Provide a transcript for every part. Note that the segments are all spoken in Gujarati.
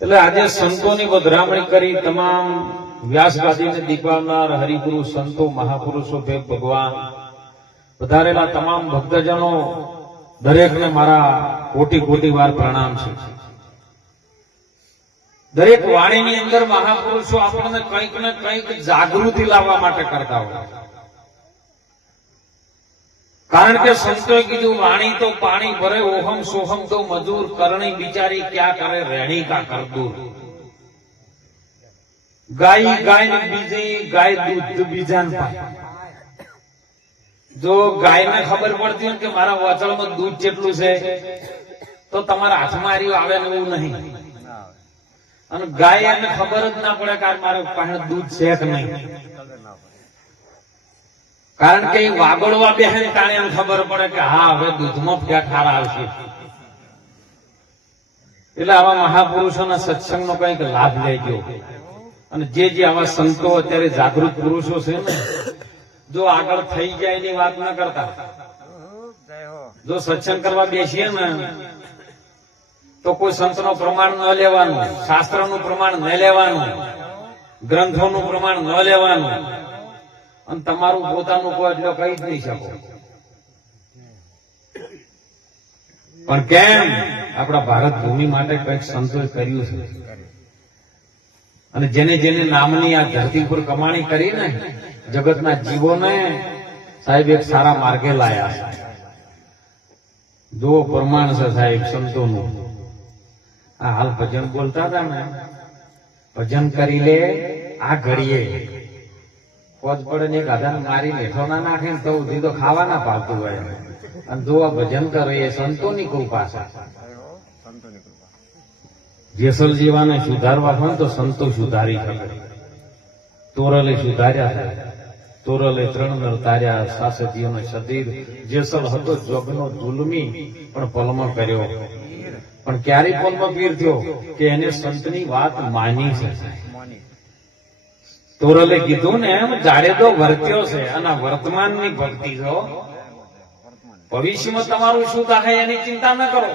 એટલે આજે સંતોની વધામણી કરી તમામ વ્યાસગાદીને દીપાવનાર હરિગુરુ સંતો મહાપુરુષો ભગવાન વધારેલા તમામ ભક્તજનો દરેકને મારા કોટી કોટી વાર પ્રણામ છે. દરેક વાણીની અંદર મહાપુરુષો આપણને કંઈક ને કંઈક જાગૃતિ લાવવા માટે કરતા હોય. કારણ કે સંતોએ કીધું વાણી તો પાણી ભરે ઓહમ સોહમ તો મજૂર કરણી બિચારી ક્યાં કરે રેણી કા કરદૂર. ગાય ગાય બીજી ગાય દૂધ બીજાને પાય. જો ગાયને ખબર પડતી હોય કે મારા વાચળમાં દૂધ જેટલું છે તો તમારા હાથમાં હાર્યું આવે ને એવું નહીં. અને ગાય એને ખબર જ ના પડે કે મારા પાસે દૂધ છે કે નહીં. કારણ કે વાગોળવા બેહે તાણે એમ ખબર પડે કે હા હવે દૂધમાં ફેરફાર આવશે. એટલે આવા મહાપુરુષોના સત્સંગનો કંઈક લાભ લેજો. અને જે આવા સંતો અત્યારે જાગૃત પુરુષો છે ને, જો આગળ થઈ જાય એની વાત ના કરતા, જો સત્સંગ કરવા બેસીએ ને તો કોઈ સંતનો પ્રમાણ ન લેવાનું, શાસ્ત્રનું પ્રમાણ ન લેવાનું, ગ્રંથોનું પ્રમાણ ન લેવાનું, અને તમારું પોતાનું કોઈ એટલે કહી જ નહીં શકો. પણ કેમ? આપણા ભારત ભૂમિ માટે કંઈક સંતોએ કર્યું છે. અને જેને જેને નામની આ ધરતી પર કમાણી કરી ને જગતના જીવોને સાહેબ એક સારા માર્ગે લાયા છે. જો પ્રમાણ છે સાહેબ સંતોનું. આ હાલ ભજન બોલતા હતા ને, ભજન કરી લે આ ઘડીએ પોચ પડે ને એક આધાર મારી લેઠો ના નાખે ને તો સુધી તો ખાવા ના પાડતું હોય. અને જો આ ભજન કરે એ સંતોની કૃપા છે. જેસલ જીવાને સુધારવા હોય તો સંતો સુધારી શકે. તોરલે સુધાર્યા, તોરલે 3 નર તાર્યા, સાસજીઓનો સતીર. જેસલ હતો જોગનો જુલમી પણ પલમો કર્યો. પણ ક્યારે પલમો પીર થયો કે એને સંતની વાત માની છે. તોરલે કીધું ને એમ જાડે તો વર્ત્યો છે. અને વર્તમાનની ભક્તિ છો. ભવિષ્યમાં તમારું શું થાય એની ચિંતા ન કરો.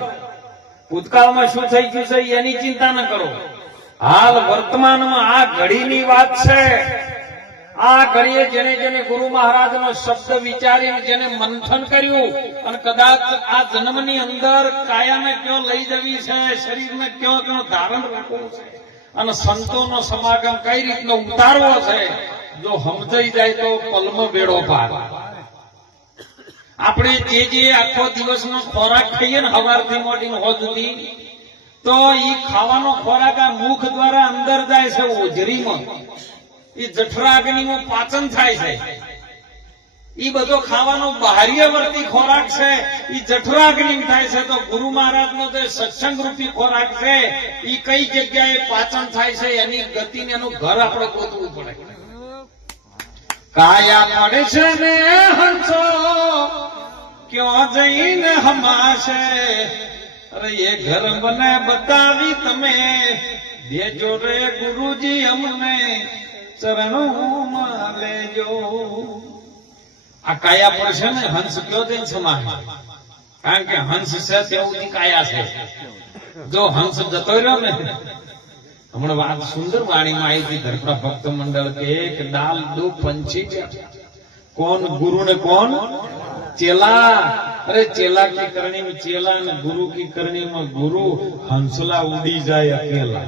ભૂતકાળમાં શું થઈ ગયું છે એની ચિંતા ન કરો. હાલ વર્તમાનમાં આ ઘડીની વાત છે. આ ઘડીએ જેને જેને ગુરુ મહારાજનો શબ્દ વિચારીને જેને મંથન કર્યું અને કદાચ આ જન્મની અંદર કાયાને ક્યાં લઈ જવી છે, શરીરને ક્યાં ક્યાં ધારણ રાખવું છે અને સંતોનો સમાગમ કઈ રીતનો ઉતારવો છે, જો સમજાઈ જાય તો પલમો બેડો પાર. આપણે જે આખો દિવસનો ખોરાક ખાઈએ ને સવારથી મોડીને હોજ સુધી, તો એ ખાવાનો ખોરાક આ મુખ દ્વારા અંદર જાય છે ઓજરીમાં. એ જઠરાગ્નિમાં પાચન થાય છે. એ બધો ખાવાનો બાહ્યવર્તી ખોરાક છે, એ જઠરાગ્નિ થાય છે. તો ગુરુ મહારાજનો જે સત્સંગ રૂપી ખોરાક છે એ કઈ જગ્યાએ પાચન થાય છે એની ગતિને એનું ઘર આપણે ગોતવું પડે. કાયા પડે છે ને હંસો ક્યાં જઈને હમાશે. અરે એ ઘર મને બતાવી તમે દેજો રે ગુરુજી અમને ચરણોમાં લેજો. આ કાયા પર છે ને હંસ કયો જઈને સમાય. કારણ કે હંસ છે તેવું કાયા છે. જો હંસ જતો રહ્યો ને, હમણાં વાત સુંદર વાણીમાં આવી હતી ધરપડા ભક્ત મંડળ કે એક ડાલ દો પંછી કોણ ગુરુ ને કોણ चेला. अरे चेला की करनी में चेला ने गुरु की करनी में गुरु. हंसला उड़ी जाए अकेला.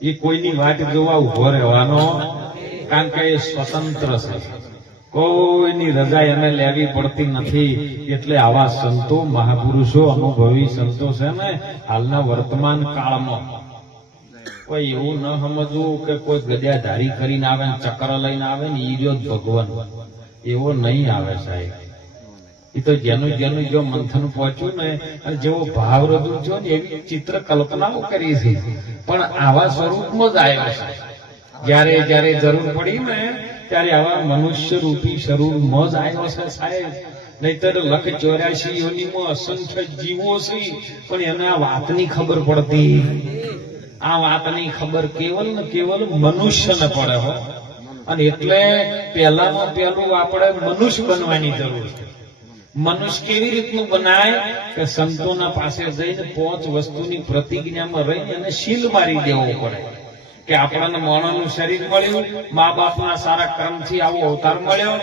ये कोईनी वाट जोवा उभो રહેવાનો. કારણ કે એ સ્વતંત્ર છે. કોઈની રજા એને લેવી પડતી નથી. એટલે આવા સંતો મહાપુરુષો અનુભવી સંતો છે ને હાલના વર્તમાન કાળમાં કોઈ એવું ન સમજવું કે કોઈ ગદ્યાધારી કરીને આવે ને ચક્ર લઈને આવે ને ઈ જ ભગવાન. એવો નહીં આવે સાહેબ. એ તો જેનું જેનું જો મંથન પહોંચ્યું ને અને જેવો ભાવ રજૂ થયો ને એવી ચિત્ર કલ્પનાઓ કરી છે. પણ આવા સ્વરૂપમાં જ આવ્યો છે. જયારે જયારે જરૂર પડી ને ત્યારે આવા મનુષ્ય રૂપી સ્વરૂપમાં જ આવ્યો છે સાહેબ. નહીતર 184 યોનિમાં અસંખ્ય જીવો છે પણ એને આ વાતની ખબર પડતી. આ વાતની ખબર કેવલ ને કેવલ મનુષ્યને પડે હો. અને એટલે પહેલામાં પહેલું આપણે મનુષ્ય બનવાની જરૂર છે. મનુષ્ય કેવી રીતનું બનાય કે સંતોના પાસે જઈને 5 વસ્તુની પ્રતિજ્ઞામાં રહીને અને શીલ મારી દેવો પડે કે આપણને માણસનું શરીર મળ્યું, મા બાપના સારા કર્મથી આવો અવતાર મળ્યો,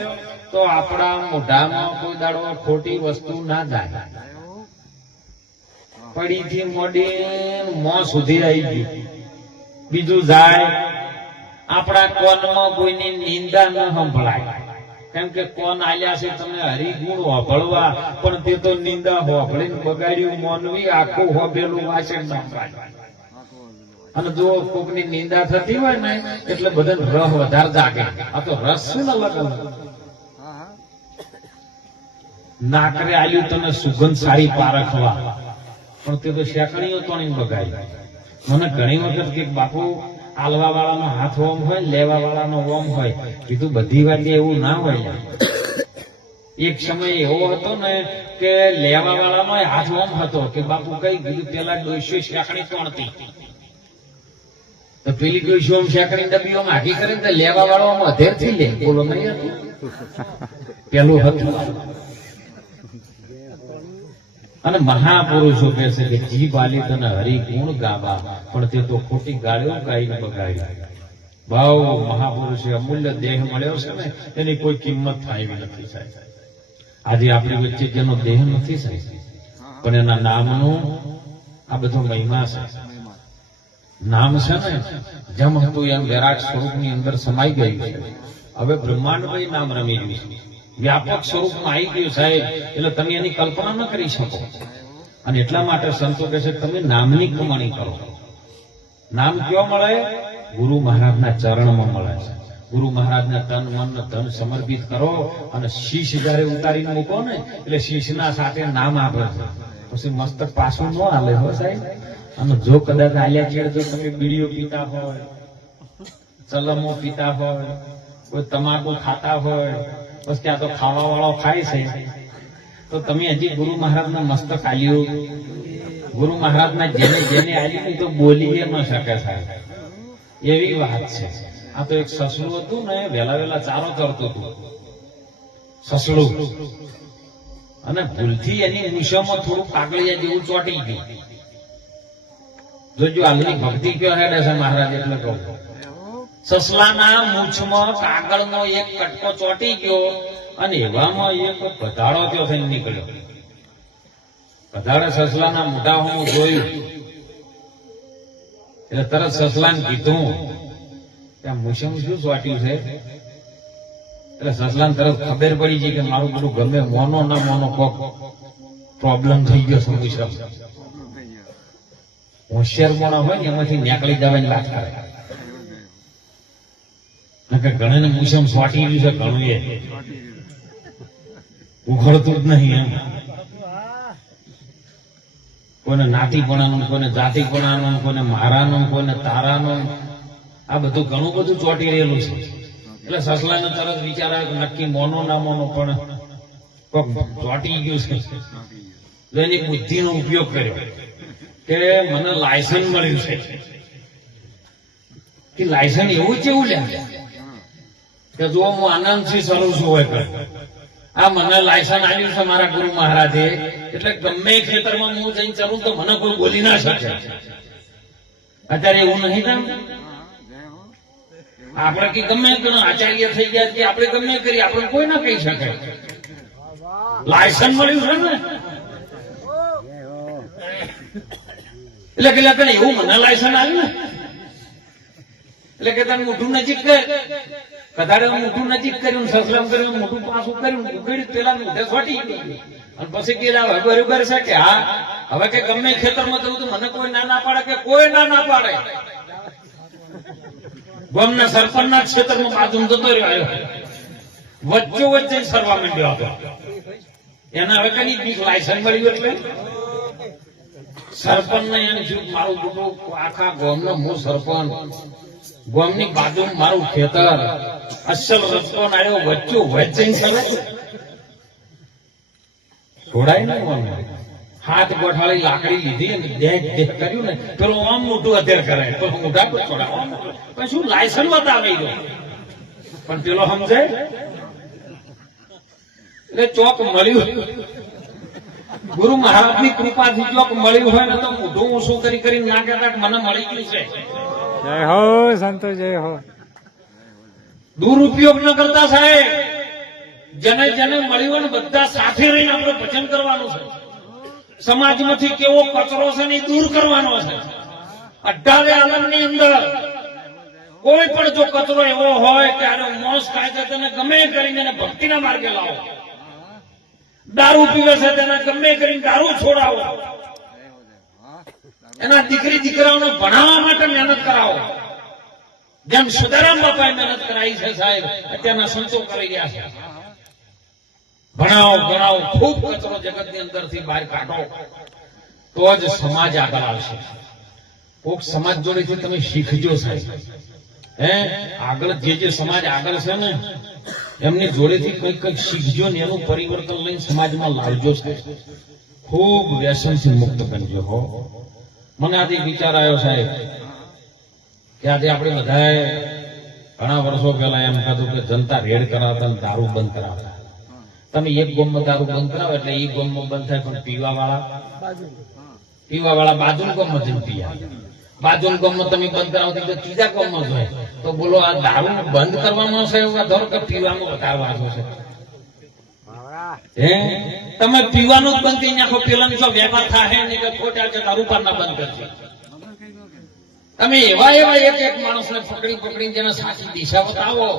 તો આપણા મોઢામાં કોઈ દાડો ખોટી વસ્તુ ના જાય. પડીથી મોડી મોં સુધી આવી ગયું. બીજું જાય આપણા કોનમાં કોઈની નિંદા ન સંભળાય, કેમ કે કોન આલ્યા છે તમે હરિગુણ હોભળવા, પણ તે તો નિંદા હોભળીને બગાડ્યું મોનવી આખું હોભેલું વાંચે સંભળાય. અને જો કોકની નિંદા થતી હોય ને એટલે બધાને રહ વધારે જાગે. આ તો રસ છે ને અલગ અલગ. નાકરે આલ્યું તને સુગંધ સારી પારખવા, પણ તે તો શેકણીઓ તોણી બગાડી. મને ઘણી વખત કે બાપુ આલવા વાળાનો હાથ ઓમ હોય, લેવા વાળાનો ઓમ હોય. કીધું બધી વાત એવું ના હોય. એક સમય એવો હતો ને કે લેવા વાળાનો હાથ ઓમ હતો કે બાપુ કઈ કીધું પેલા ડોસ્યો શેકણી તોણતી, તો પેલી ડોસ્યો શેકણી ડબ્બીઓ હાકી કરીને લેવા વાળો અધેર થી લે. બોલો નહીં હતું પેલું હતું. અને મહાપુરુષો કહે છે કે જીભ આલી તને હરિગુણ ગાવા, પણ તે તો ખોટી ગાળીઓ ગાઈને બગાડી. ભાવ મહાપુરુષે અમૂલ્ય દેહ મળ્યો છે ને એની કોઈ કિંમત થાય એવી નથી સાહેબ. આજે આપણી વચ્ચે જેનો દેહ નથી સાહેબ, પણ એના નામનું આ બધો મહિમા છે. નામ છે ને જેમ હતું એમ વિરાટ સ્વરૂપની અંદર સમાઈ ગયું છે. હવે બ્રહ્માંડમય નામ રમી ગયું છે, વ્યાપક સ્વરૂપમાં આવી ગયું સાહેબ, એટલે તમે એની કલ્પના ન કરી શકો. અને એટલા માટે સંતો કહે છે તમે નામની કમાણી કરો. નામ ક્યાં મળે? ગુરુ મહારાજના ચરણમાં મળે છે. ગુરુ મહારાજના તન મન ધન સમર્પિત કરો અને શીશ જયારે ઉતારીને મૂકો ને એટલે શીશના સાથે નામ આપે છે. પછી મસ્તક પાછું ન હાલે હો સાહેબ. અને જો કદાચ આલ્યા છેડ જો તમે બીડીઓ પીતા હોય, ચલમો પીતા હોય, કોઈ તમાકુ ખાતા હોય, બસ ત્યાં તો ખાવા વાળો ખાય છે, તો તમે હજી ગુરુ મહારાજના મસ્તક આલ્યું, ગુરુ મહારાજના જેને જેને આલ્યું તો બોલી ન શકે સાહેબ. એવી વાત છે. આ તો એક સસલું હતું ને, વહેલા વહેલા ચારો ચરતું હતું સસલું, અને ભૂલથી એની મૂછોમાં થોડું કાગળિયા જેવું ચોટી ગયું. જોજો આલની ભક્તિ કયો હેડે છે મહારાજ, એટલે કહું સસલાના મૂછમાં કાગળનો એક કટકો ચોટી ગયો અને એવામાં એક બધાડો ત્યો થઈને નીકળ્યો. બધાડે સસલાના મોઢા હું જોયું એટલે તરત સસલાને કીધું કે આ મૂછમાં શું ચોટ્યું છે? એટલે સસલાને તરત ખબર પડી ગઈ કે મારું બધું ગમે મોનો ના મોનો કોક પ્રોબ્લેમ થઈ ગયો છે. મૂછમાં હોશિયાર મોણા હોય ને એમાંથી નીકળી જવાની વાત કરે. ઘણા ને મૂછમ સ્વાટી ગયું છે, ઘણું એ ઉઘડતું જ નહીં. એમ કોઈને નાતીપણાનું, કોઈને જાતિપણાનું, કોઈને મારાનું, કોઈને તારાનું, આ બધું ઘણું બધું ચોટી રહેલું છે. એટલે સસલાને તરત વિચાર આવ્યો નક્કી મોનો ના મોનો પણ કોક ચોટી ગયું છે. એની બુદ્ધિનો ઉપયોગ કર્યો કે મને લાયસન્સ મળ્યું છે. કે લાયસન્સ એવું કેવું લે કે જો હું આનંદથી ચલું છું હોય કર, આ મને લાયસન્સ આવ્યું છે મારા ગુરુ મહારાજે, એટલે ગમે ખેતરમાં હું જઈને ચલું તો મને કોઈ બોલી ના શકે. અત્યારે એવું નહીં ને, આપણે કે ગમે આચાર્ય થઈ ગયા કે આપણે ગમે કરીએ, આપણે કોઈ ના કહી શકે. લાયસન્સ મળ્યું છે ને એટલે પેલા તને એવું મને લાયસન્સ આવ્યું ને એટલે કે તને મોઢું નજીક કર, કદાડે મોઢું નજીક કર્યું, સસલામ કર્યું, મોઢું પાછું કર્યું, ઉઘડી પેલા મોઢે છોટી ગઈ. અને પછી કે બરોબર છે કે હા હવે કે ગમે ખેતરમાં જવું તો મને કોઈ ના પાડે, કે કોઈ ના પાડે. ગામના સરપંચના ક્ષેત્રમાં બાજુ જતો રહ્યો, વચ્ચો વચ્ચે સરવા માંડ્યો હતો. એને હવે કઈ બીક લાયસન્સ મળ્યું એટલે સરપંચ ને એને શું મારું બધું આખા ગામનો હું સરપંચ, ગામની બાજુ મારું ખેતર, અસલ રસ્તો આવ્યો, વચ્ચો વચ્ચે છોડાય ને હાથ ગોઠવાળી લાકડી લીધી અને દેખ કર્યું ને પેલું આમ મોટું અધેર કરે, મોઢા પર છોડાવ, શું લાયસન્સ બતાવી ગયો. પણ પેલો સમજે એટલે ચોક મળ્યું ગુરુ મહારાજની કૃપાથી ચોક મળ્યું હોય ને તો મોઢું ઊંચું કરી ના કહેતા કે મને મળી ગયું છે. જય હો સંતો, જય હો. દુરુપયોગ ન કરતા સાહેબ. જેને જેને મળ્યું ને બધા સાથે રહીને આપણે ભજન કરવાનું છે. સમાજમાંથી કેવો કચરો છે ને એ દૂર કરવાનો છે. 18 આલમની અંદર કોઈ પણ જો કચરો એવો હોય કે આનો મોસ થાય છે તેને ગમે કરીને એને ભક્તિના માર્ગે લાવો. દારૂ પીવે છે તેને ગમે કરીને દારૂ છોડાવો. એના દીકરી દીકરાઓને ભણાવવા માટે મહેનત કરાવો. જેમ સુદારામ બાપાએ મહેનત કરાવી છે સાહેબ, અત્યારના સંતો કરી રહ્યા છે. ભણાવો ગણાવો, ખૂબ કચરો જગતની અંદરથી બહાર કાઢો તો જ સમાજ આગળ આવશે. કોક સમાજ જોડેથી તમે શીખજો સાહેબ. આગળ જે સમાજ આગળ છે ને એમની જોડેથી કંઈક શીખજો ને એનું પરિવર્તન લઈને સમાજમાં લાવજો સાહેબ. ખૂબ વ્યસનથી મુક્ત કરજો હો. મને આજે વિચાર આવ્યો સાહેબ કે આજે આપણે બધાએ ઘણા વર્ષો પહેલા એમ કીધું કે જનતા રેડ કરાવતા ને દારૂ બંધ કરાવતા. તમે એક ગામમાં દારૂ બંધ કરાવો એટલે એ ગામમાં બંધ થાય, પણ પીવા વાળા બાજુ ગામમાં જઈને પીયા. બાજુ ગામમાં તમે બંધ કરાવો તો ત્રીજા ગામમાં જોઈએ તો બોલો આ દારૂ બંધ કરવાનો છે ધોર કે પીવામાં વધારે વાંધો છે? તમે પીવાનું જ બંધ કરી નાખો, પેલાની જો વેપાર થાય ને કે ખોટા છે દારૂ પારના બંધ કરશે. તમે એવા એક માણસને પકડીને જેને સાચી દિશા બતાવો.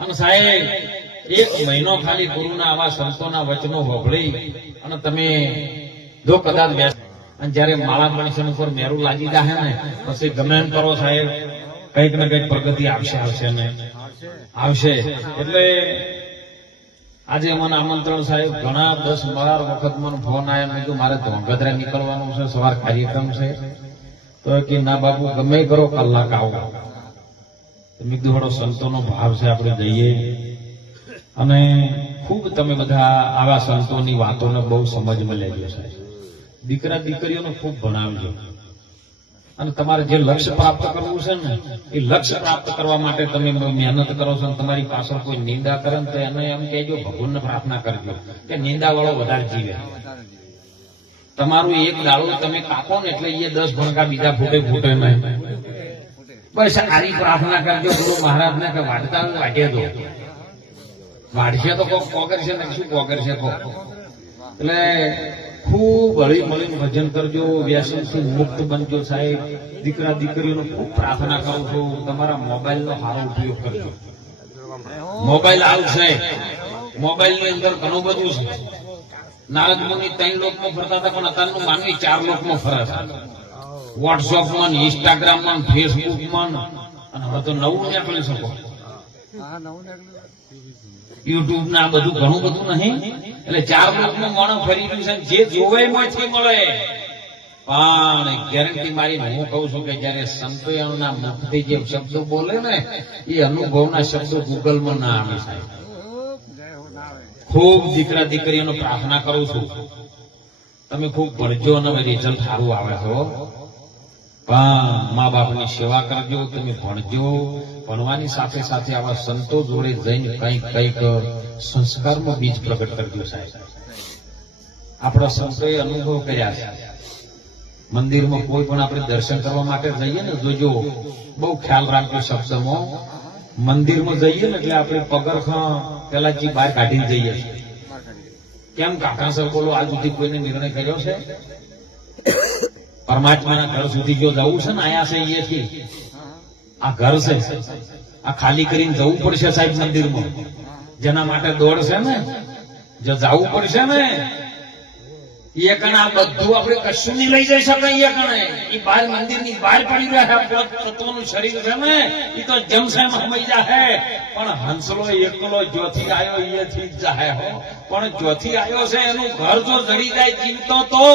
અને સાહેબ 1 મહિનો ખાલી ગુરુના આવા સંતોના વચનો વભળી અને તમે જો કદાચ અને જયારે માળા મણસન ઉપર મેરું લાગી જાય ને પછી ગમે એમ કરો સાહેબ, કંઈક ને કંઈક પ્રગતિ આવશે ને આવશે. એટલે આજે મને આમંત્રણ સાહેબ ઘણા 10-12 વખત મને ફોન આવ્યા. મેં કીધું મારે ધોંગધ્રા નીકળવાનું છે, સવાર કાર્યક્રમ છે. તો કે ના બાપુ ગમે કરો, કલાક આવો. મેં કીધું હળો સંતોનો ભાવ છે, આપણે જઈએ. અને ખૂબ તમે બધા આવા સંતોની વાતોને બહુ સમજમાં લેજો સાહેબ. દીકરા દીકરીઓને ખૂબ ભણાવજો. અને તમારે જે લક્ષ્ય પ્રાપ્ત કરવું છે ને એ લક્ષ્ય પ્રાપ્ત કરવા માટે તમે મહેનત કરો છો. તમારી પાછળ કોઈ નિંદા કરે ને તો એને એમ કહેજો, ભગવાનને પ્રાર્થના કરજો કે નિંદા વાળો વધારે જીવે. તમારું એક દાડો તમે કાપો ને એટલે એ 10 ભણકા બીજા ફૂટે નહીં. બસ આની પ્રાર્થના કરજો ગુરુ મહારાજને કે વાઢતા વાઢે દો. વાઢશે તો કોગરશે ને શું કોગરશે કો. એટલે ખૂબ હળી મળીને ભજન કરજો, વ્યસનથી મુક્ત બનજો સાહેબ. દીકરા દીકરીઓને ખૂબ પ્રાર્થના કરું છું, તમારા મોબાઈલનો સારો ઉપયોગ કરજો. મોબાઈલ આવશે, મોબાઈલની અંદર ઘણું બધું છે. નારદ મુનિ 3 લોકમાં ફરતા હતા, પણ અત્યારનું માનવી 4 લોકમાં ફરે છે. વોટ્સઅપમાં, ઇન્સ્ટાગ્રામમાં, ફેસબુકમાં, અને હવે તો નવું નીકળી શકો યુટ્યુબ ના બધું ઘણું બધું નહીં. એટલે 4 લોકમાં માણસ ફરી રહ્યું છે. જે જોવાયમાંથી મળે. પણ ગેરંટી મારી હું કહું છું કે જયારે સંતોના મુખથી જે શબ્દો બોલે ને એ અનુભવના શબ્દો ગૂગલમાં ના આવે સાહેબ. ખૂબ દીકરા દીકરીઓને પ્રાર્થના કરું છું, તમે ખૂબ ભણજો અને રિઝલ્ટ સારું આવે છે. પણ મા બાપની સેવા કરજો, તમે ભણજો. ભણવાની સાથે સાથે આવા સંતો જોડે જઈને કંઈક સંસ્કારમાં બીજ પ્રગટ કરજો સાહેબ. આપણા સંતોએ અનુભવ કર્યા છે. મંદિરમાં કોઈ પણ આપણે દર્શન કરવા માટે જઈએ ને જોજો, બહુ ખ્યાલ રાખજો શબ્દમાં. મંદિરમાં જઈએ ને એટલે આપણે પગરખાં પેલા જે બહાર કાઢીને જઈએ છીએ. કેમ કાકા સર બોલો આજ સુધી કોઈને નિર્ણય કર્યો છે? પરમાત્માના ઘર સુધી જો જવું છે ને આયા છે અહીંયાથી આ ઘર છે, આ ખાલી કરીને જવું પડશે સાહેબ મંદિરમાં. જેના માટે દોડ છે ને જો જવું પડશે ને એ કણે આ બધું આપણે કશું નહીં લઈ જઈ શકાય. એ કણે એ બહાર મંદિરની બહાર પડી રહ્યા છે. તત્વનું શરીર છે ને એ તો જમસામાં મળી જાય. પણ હંસલો એકલો જ્યોથી આવ્યો એથી જ જાય હો. પણ જ્યોથી આવ્યો છે એનું ઘર જો જડી જાય જીવતો તો,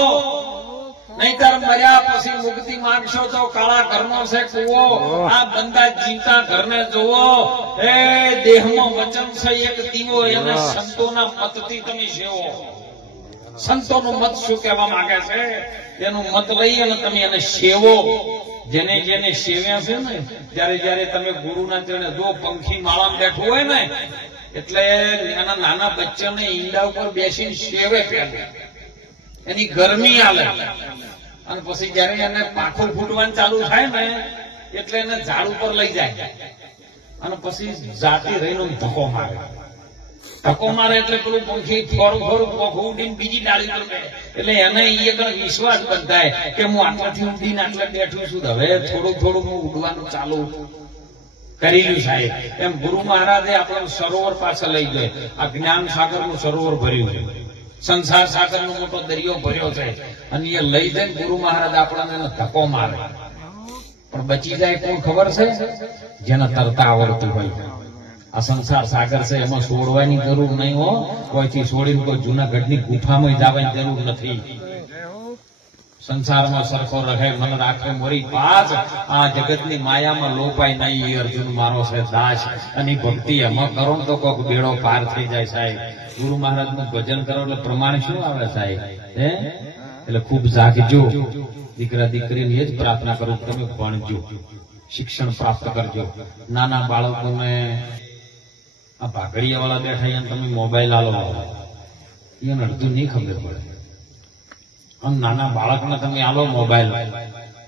નહીતર મર્યા પછી મુક્તિ માંગશો તો કાળા ઘરનો છે કુવો. આ બંદા જીવતા ઘરને જોવો. એ દેહમાં વચન છે એક દીવો, એને સંતોના મતથી તમે સેવો. સંતોનું મત શું કહેવા માંગે છે એનું મત લઈ અને તમે એને સેવો. જેને જેને સેવ્યા છે ને જ્યારે તમે ગુરુના ચરણે જો પંખી માળામાં બેઠું હોય ને એટલે એના નાના બચ્ચાને ઈંડા ઉપર બેસીને સેવે પહેલા એની ગરમી આલે અને પછી જયારે એને પાંખું ફૂટવાનું ચાલુ થાય ને એટલે એને ઝાડ ઉપર લઈ જાય અને પછી જાતિ રહીને ધક્કો મારે એટલે પેલું પંખી થોડું પોખું ઉડીને બીજી ડાળી પર બેઠે એટલે એને એક વિશ્વાસ બંધાય કે હું આટલાથી ઉડીને આટલા બેઠું છું હવે થોડું હું ઉડવાનું ચાલુ કરેલું સાહેબ. એમ ગુરુ મહારાજે આપણને સરોવર પાસે લઈ ગયે. આ જ્ઞાન સાગર નું સરોવર ભર્યું છે, સંસાર સાગર નો મોટો દરિયો ભર્યો છે અને એ લઈ જઈને ગુરુ મહારાજ આપણને એને ધક્કો મારે પણ બચી જાય કોણ ખબર છે? જેને તરતા આવડતું હોય. આ સંસાર સાગર છે એમાં છોડવાની જરૂર નહીં હો. કોઈથી છોડીને કોઈ જૂનાગઢની ગુફામાં જવાની જરૂર નથી. સંસારમાં સરખો રહે મન રાખે મોરી પાસ. આ જગતની માયામાં લોપાય નહીં. એ અર્જુન મારો છે દાસ અને ભક્તિ એમાં કરો તો કોઈક બેડો પાર થઈ જાય સાહેબ. ગુરુ મહારાજ નું ભજન કરો એટલે પ્રમાણ શું આવે સાહેબ? હે એટલે ખૂબ જાગજો. દીકરા દીકરીને એ જ પ્રાર્થના કરું તમે ભણજો, શિક્ષણ પ્રાપ્ત કરજો. નાના બાળકોને આ ભાગડિયા વાળા બેઠા એને તમે મોબાઈલ આલો એને અડધું નહીં ખબર પડે. અને નાના બાળકને તમે આલો મોબાઈલ,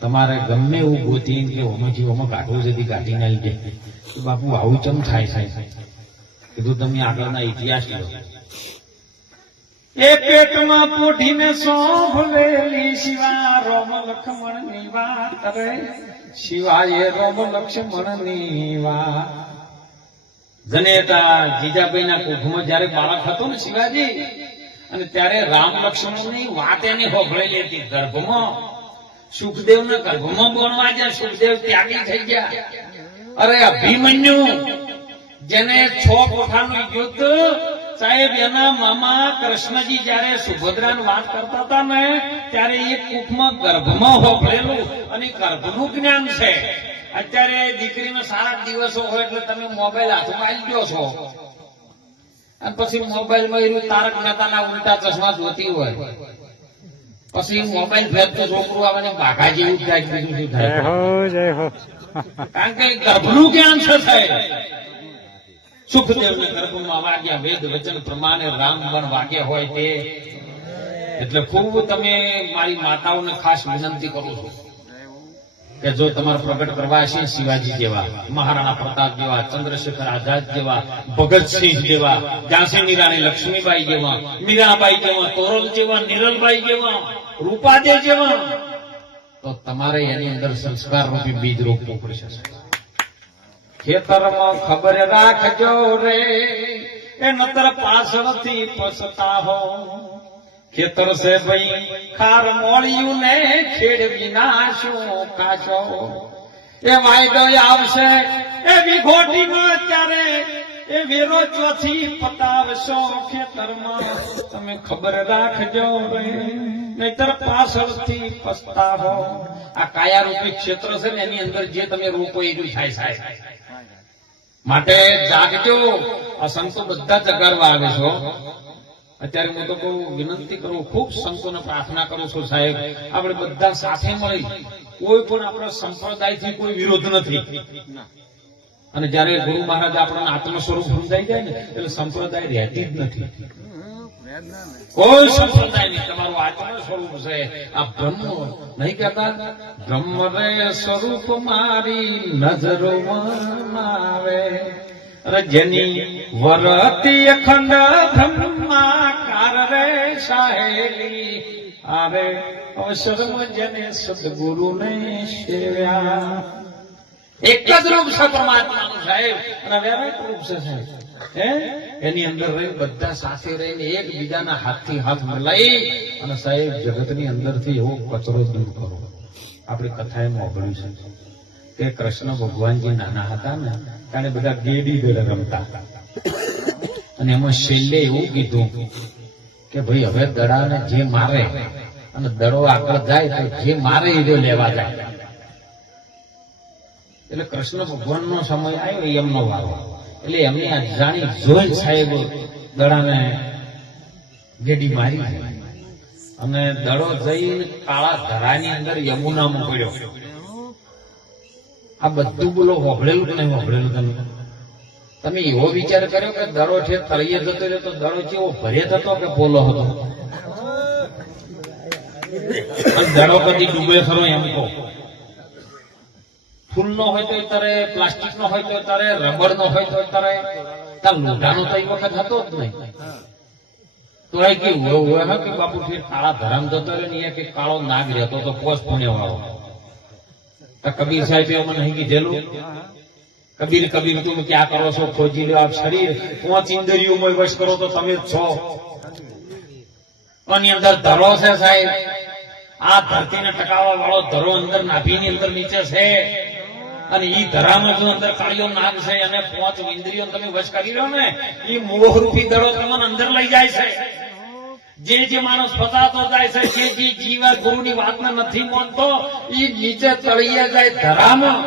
તમારે ગમે એવું ગોતી કે ઓમાંથી ઓમાં કાઢવું છે કાઢીને આવી જાય. બાપુ આવું ચમ થાય છે? કીધું તમે આગળના ઇતિહાસ લો. એ પેટમાં પોઢીને સોંભલેલી શિવા રોમ લક્ષ્મણની વાત રે, શિવાય રોમ લક્ષ્મણની વાત. જનેતા જીજાભાઈના કુખમાં જયારે બાળક હતો ને શિવાજી, અને ત્યારે રામ લક્ષ્મણની વાત એને હોભળેલી હતી ગર્ભમાં. સુખદેવના ગર્ભમાં બોલવા ગયા. સુખદેવ ત્યાગી થઈ ગયા. અરે અભિમન્યુ જેને 6 કોઠાનું યુદ્ધ સાહેબ એના મામા કૃષ્ણજી જયારે સુભદ્રાની વાત કરતા હતા ને ત્યારે એક કુખમાં ગર્ભમાં હોભળેલું અને ગર્ભનું જ્ઞાન છે. અત્યારે દીકરીનો સારા દિવસો હોય એટલે તમે મોબાઈલ હાથમાં આવી ગયો છો અને પછી મોબાઈલમાં એનું તારક મહેતાના ઉલટા ચશ્મા જોતી હોય પછી મોબાઈલ ફેરતો છોકરું આવે ને બાઘા જેવું થાય. બીજું શું થાય? જય હો. કારણ કે ગર્ભનું જ્ઞાન છે સાહેબ. સુખદેવને ગર્ભમાં વાગ્યા વેદ વચન પ્રમાણે રામ બન વાગ્યા હોય તે. એટલે ખૂબ તમે મારી માતાઓને ખાસ વિનંતી કરું છું કે જો તમારે પ્રગટ કરવા છે શિવાજી જેવા, મહારાણા પ્રતાપ જેવા, ચંદ્રશેખર આઝાદ જેવા, ભગતસિંહ જેવા, ઝાંસીની રાણી લક્ષ્મીબાઈ જેવા, મીરાબાઈ જેવા, તોરલ જેવા, નિરલબાઈ જેવા, રૂપાદે જેવા, તો તમારે એની અંદર સંસ્કાર રૂપી બીજ રોપવું પડશે. ખેતરમાં ખબર રાખજો રે એ નતર પાછળથી પછતાહો. ખેતર છે ભાઈ ખાર મોળિયું ને ખેડ વિનાશું કાચો. એ વાયદો આવશે એ વિઘોટીમાં ત્યારે એ વેરો ચોથી પતાવશો. ખેતરમાં તમે ખબર રાખજો રે નહીતર પાછળથી પછતાવો. આ કાયારૂપી ક્ષેત્ર છે ને એની અંદર જે તમે રોપો એ થાય સાહેબ. માટે જાગજો. આ સંતો બધા જગાડવા આવે છો. અત્યારે હું તો બહુ વિનંતી કરું, ખૂબ સંતોને પ્રાર્થના કરું છું સાહેબ, આપણે બધા સાથે મળી કોઈ પણ આપણા સંપ્રદાયથી કોઈ વિરોધ નથી. અને જયારે ગુરુ મહારાજ આપણને આત્મ સ્વરૂપ સમજાઈ જાય ને એટલે સંપ્રદાય રહેતી જ નથી. કોઈ સંપ્રદાય નહીં. તમારું આત્મ સ્વરૂપ છે આ બ્રહ્મ. નહીં કહેતા બ્રહ્મ રે સ્વરૂપ મારી નજરોમાં આવે. જેની વરતી અખંડ બ્રહ્માકાર રે સાહેલી આરે અવસરમ જેને સદગુરુને સેવ્યા. એક જ રૂપ છે પરમાત્માનું સાહેબ અને વ્યવહારિક રૂપ છે સાહેબ. એની અંદર રહી બધા સાથે રહીને એકબીજાના હાથથી હાથ મિલાઈ અને સાહેબ જગતની અંદરથી એવો કચરો દૂર કરો. આપણી કથાએ મોકલ્યું છે કે કૃષ્ણ ભગવાનજી નાના હતા ને ત્યારે બધા ગેડી દડે રમતા અને એમાં છેલ્લે એવું કીધું કે ભાઈ હવે દડાને જે મારે અને દડો આગળ જાય તો જે મારે એ લેવા જાય. એટલે કૃષ્ણ ભગવાનનો સમય આવ્યો એમનો વારો. એટલે એમની આ જાણી જોઈ સાહેબ દડાને ગેડી મારી અને દડો જઈ કાળા ધરાની અંદર યમુનામાં પડ્યો. આ બધું બોલો હોભળેલું કે નહીં હોભળેલું? તમે એવો વિચાર કર્યો કે દડો છે તળિયે જતો રહ્યો તો દડો કેવો ભરે થતો કે પોલો હતો? અને દડો કદી ડૂબે ખરો એમ કહો? ફૂલનો હોય તો તરે, પ્લાસ્ટિક નો હોય તો તરે, રબર નો હોય તો તરે, તાર લોઢાનો તો એ વખત હતો જ નહીં. તો એ કેવું હોય કે બાપુ કાળા ધરામ જતો રહ્યો ને કે કાળો નાગ રહેતો તો પોષ પુણ્ય વાળો. કબીર સાહેબ મને અહીં કીધેલું, કબીર કબીર તું ક્યાં કરો છો, ખોજી લો આપ શરીર, 5 ઇન્દ્રિયોમાં વશ કરો તો તમે જ છો. આની અંદર ધરો છે સાહેબ, આ ધરતીને ટકાવવા વાળો ધરો અંદર નાભીની અંદર નીચે છે, અને ઈ ધરામાં જો અંદર કાળિયો નાગ છે અને 5 ઇન્દ્રિયો તમે વશ કરી લો ને, એ મોહરૂપી દડો તમને અંદર લઈ જાય છે. જે માણસ ફસાતો જાય છે, જે જીવ ગુરુની વાતને નથી માનતો, એ નીચે તળિયે જાય ધરામાં.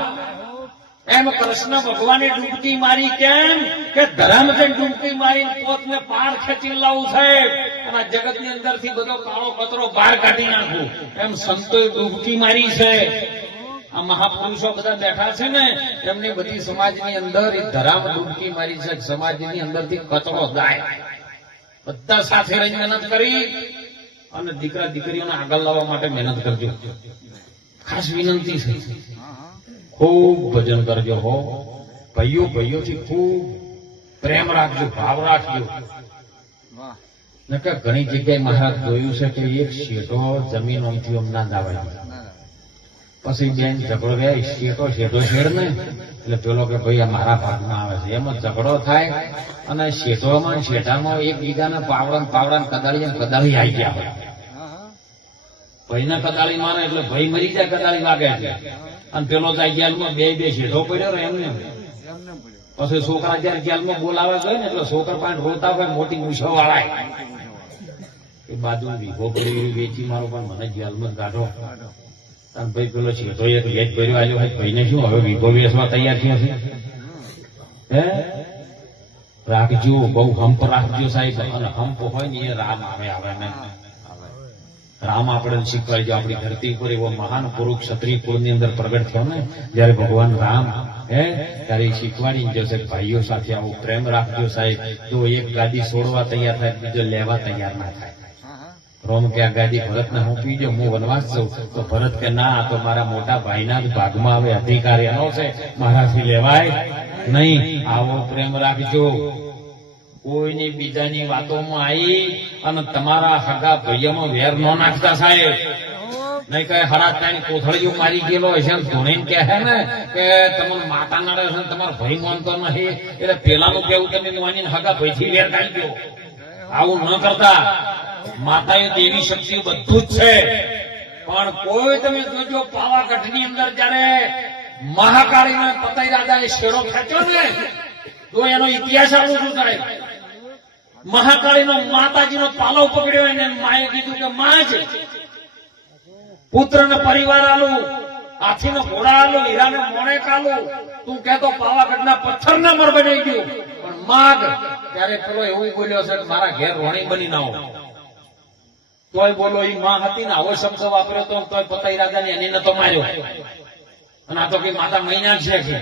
એમ કૃષ્ણ ભગવાને ડૂબકી મારી કેમ કે ધરામથી ડૂબકી મારી પોતને પાર ખેંચી લાવું છે અને જગતની અંદરથી બધો કાળો કચરો બહાર કાઢી નાખું. એમ સંતોએ ડૂબકી મારી છે. આ મહાપુરુષો બધા બેઠા છે ને, એમની બધી સમાજની અંદર એ ધરામ ડૂબકી મારી છે. સમાજની અંદરથી કચરો જાય. બધા સાથે રહી મહેનત કરી અને દીકરા દીકરીઓને આગળ લાવવા માટે મહેનત કરજો. ખાસ વિનંતી છે, ખૂબ ભજન કરજો હો. ભાઈઓ ભાઈઓથી ખૂબ પ્રેમ રાખજો, ભાવ રાખજો. નકર ઘણી જગ્યાએ મહારાજ જોયું છે કે એક શેઠો જમીન ઓમથી ઓમ ના દાવાય, પછી બેન ઝઘડો ગયા, શેઠો શેઠો શેર ને એટલે પેલો કે ભાઈ આ મારા ભાગમાં આવે છે. એમાં ઝઘડો થાય અને શેઠોમાં શેઠામાં એકબીજાના પાવડા કદાળી કદાળી આવી ગયા હોય. ભાઈને કદાળી મારે એટલે ભાઈ મરી જાય, કદાળી વાગે છે. અને પેલો જાય જેલમાં, બે શેઠો પડ્યો એમને. પછી છોકરા જયારે જેલમાં બોલાવા ગયો ને એટલે છોકરા પાસે રોતા હોય, મોટી મૂછો વાળા એ બાજુ વીઘો પડી વેચી મારો, પણ મને જેલમાં કાઢો. અને ભાઈ પેલો શેઠો એક વેચ ભર્યો આવ્યો હોય, ભાઈને શું હવે વીઘો વેચવા તૈયાર થયો છે? હે રાખજો, બહુ હંપ રાખજો સાહેબ. અને હંપ હોય ને એ રામ આવે ને રામ આપણે શીખવાડજો. આપણી ધરતી ઉપર એવો મહાન પુરુષ ક્ષત્રિય કુળની અંદર પ્રગટ થયો ને જયારે ભગવાન રામ ત્યારે શીખવાડી જશે ભાઈઓ સાથે આવો પ્રેમ રાખજો સાહેબ. તો એક ગાદી છોડવા તૈયાર થાય, બીજો લેવા તૈયાર ના થાય. રોમ કે આ ગાદી ભરતને હું પીજો, હું વનવાસ છું. તો ભરત કે ના, આ તો મારા મોટા ભાઈના જ ભાગમાં આવે, અધિકાર એનો છે, મારાથી લેવાય નહીં. આવો પ્રેમ રાખજો. કોઈની બીજાની વાતોમાં આવી અને તમારા હગા ભાઈઓમાં વેર ન નાખતા સાહેબ. નહીં કહે હરા તારી કોથળીઓ મારી ગયેલો હશે ને ધોણીને કહે ને કે તમને માતા નડે છે, તમારો ભાઈ માનતો નથી, એટલે પેલાનું કેવું તમે માનીને હગા ભાઈથી વેર કાઢી દો. આવું ન કરતા. માતાએ દેવી શક્તિઓ બધું જ છે, પણ કોઈ તમે જોજો પાવાગઢની અંદર જયારે મહાકાળીને પતાઈ રાજાએ શેરો ખેંચ્યો ને, તો એનો ઇતિહાસ આવું શું થાય. મહાકાળીનો માતાજીનો પાલવ પકડ્યો એને માએ કીધું કે માં જ પુત્રને પરિવાર આલું, હાથીનો ઘોડા આલું, હીરાને મોણેક આલું, તું કહેતો પાવાગઢના પથ્થરના મર બની ગયું, પણ માગ. ત્યારે પેલો એવું બોલ્યો છે કે મારા ઘેર રોણી બની ના હો. તોય બોલો એ માં હતી ને આવો શબ્દ વાપર્યો તો તોય પતાઈ રાજાને એને નતો માર્યો. અને આ તો કઈ માતા મહિના છે કે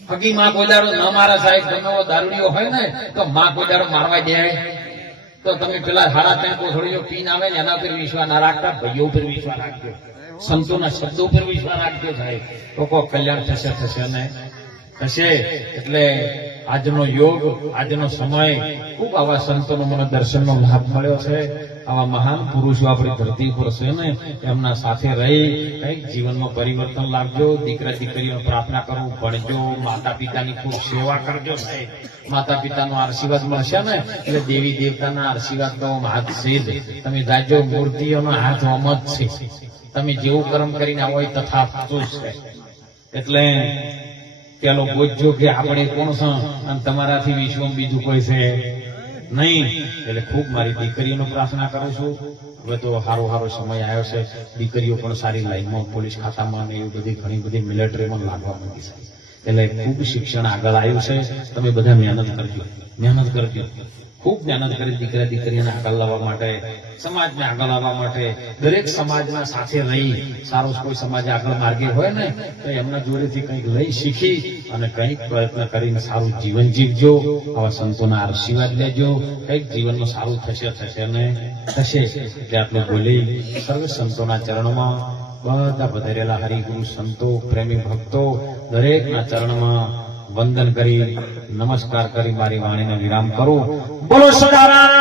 હગી માં કોદારો ન મારા સાહેબ. ગમે દારૂડીઓ હોય ને તો માં કોદારો મારવા દે. તો તમે પેલા 3.5 કોથળીઓ પીને આવે ને એના પર વિશ્વાસ ના રાખતા, ભાઈઓ ઉપર વિશ્વાસ રાખજો, સંતોના શબ્દો ઉપર વિશ્વાસ રાખજો સાહેબ. તો કોઈ કલ્યાણ થશે ને થશે. એટલે આજનો યોગ, આજનો સમય, ખૂબ આવા સંતોનો મને દર્શનનો લાભ મળ્યો છે. આવા મહાન પુરુષો આપણી ધરતી પર છે ને, એમના સાથે રહી કઈક જીવનમાં પરિવર્તન લાવજો. દીકરા દીકરીઓ પ્રાર્થના કરવું, ભણજો, માતા પિતાની ખૂબ સેવા કરજો સાહેબ. માતા પિતાનો આશીર્વાદ મળશે ને એટલે દેવી દેવતાના આશીર્વાદનો હાથ છે. તમે જાજો, મૂર્તિઓનો હાથ ઓમ જ છે. તમે જેવું કર્મ કરીને આવો તથા થતું છે. એટલે પેલો બોજો કે આપણે કોણ છે અને તમારાથી વિશ્વમાં બીજું કોઈ છે નહીં. એટલે ખૂબ મારી દીકરીઓનો પ્રાર્થના કરું છું. હવે તો સારો સમય આવ્યો છે, દીકરીઓ પણ સારી લાઈનમાં, પોલીસ ખાતામાં ને એવી બધી ઘણી બધી મિલિટરીમાં લાગવા માંગી છે. એટલે ખૂબ શિક્ષણ આગળ આવ્યું છે. તમે બધા મહેનત કરજો. ખૂબ મહેનત કરી દીકરા દીકરીને આગળ લાવવા માટે, સમાજને આગળ લાવવા માટે, દરેક સમાજના સાથે રહી, સારો કોઈ સમાજ આગળ માર્ગે હોય ને તો એમના જોડેથી કંઈક લઈ શીખી અને કંઈક પ્રયત્ન કરીને સારું જીવન જીવજો. આવા સંતોના આશીર્વાદ લેજો, કંઈક જીવનમાં સારું થશે ને થશે. એટલે આટલું બોલી સર્વ સંતોના ચરણમાં, બધા પધારેલા હરિગુરુ સંતો, પ્રેમી ભક્તો દરેકના ચરણમાં વંદન કરી, નમસ્કાર કરી મારી વાણીને વિરામ કરું. બોલો સદારામ.